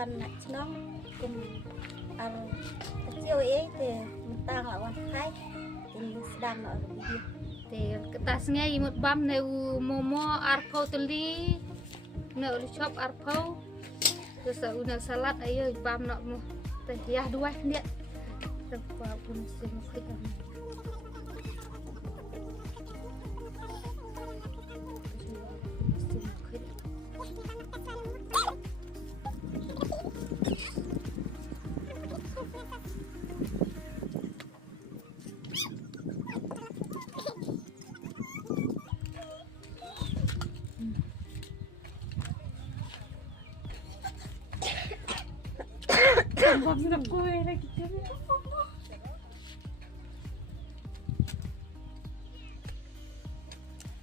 toàn nong cùng ăn chiều ấy thì mình tăng lại quan thái thì đang ở video thì tasnya imut bam neu momo arpau teli neu shop arpau terus una salad ayo bam nak mo teh ya dua dia terpa pun semua kita bom sudah kue lagi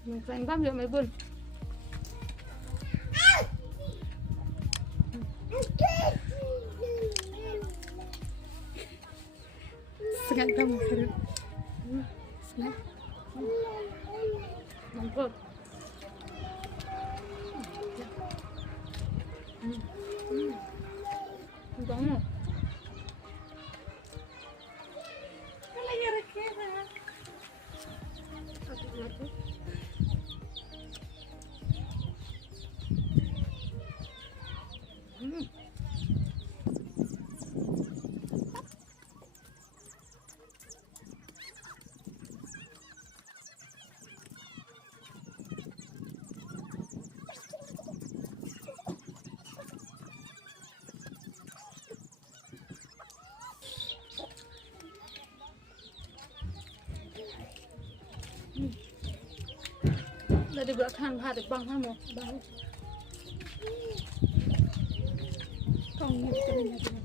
mình phải băm được mấy bún sengat kamu sengat sengat mangkuk bangun lagi rekena dari belakang ada bang kamu bang tongnya ternyata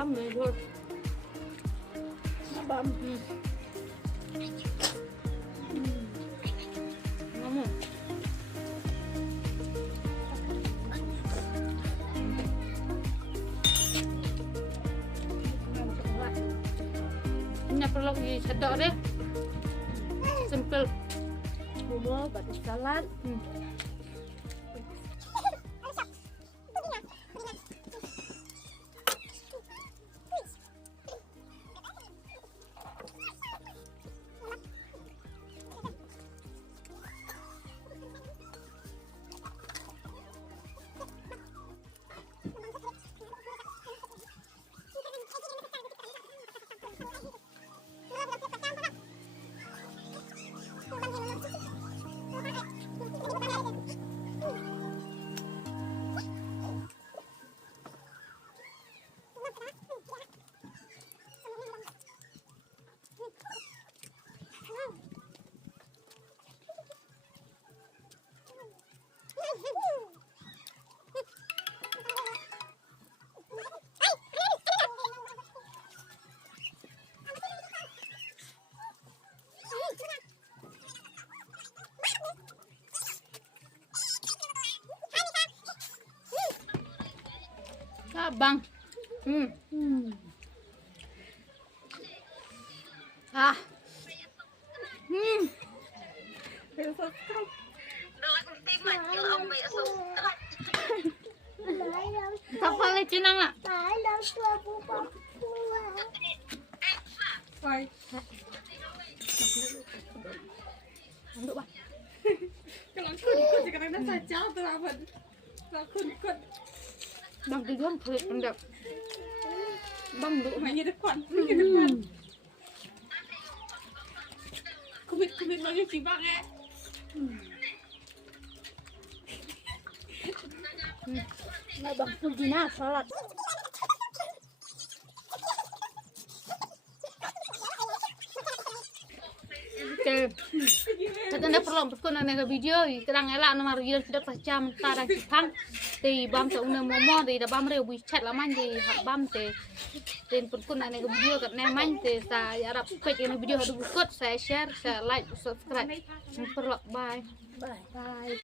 băm này thôi băm ngon không nhập lọc gì chặt đỏ đấy simple bumbu batu salad bang ah Sao khoan lên chứ năng ạ? Quay Không được bạn Cái lắm khuyên chỉ cần nó xài cháu tôi làm vẫn Và khuyên bằng cái gương phượt bằng được bằng độ mày như đứa quặn không biết nói như chính bác ấy Nggak bang Pudina salat. Oke. Tanda perlu berkon nang video kadang elak nomor video sudah tajam tarang cipang di bam sa una momo di da bam re wi chat la man di bam te den perkon nang video kat ne man te sa arab page ini video hadu bukot saya share saya like subscribe perlu bye Bye. bye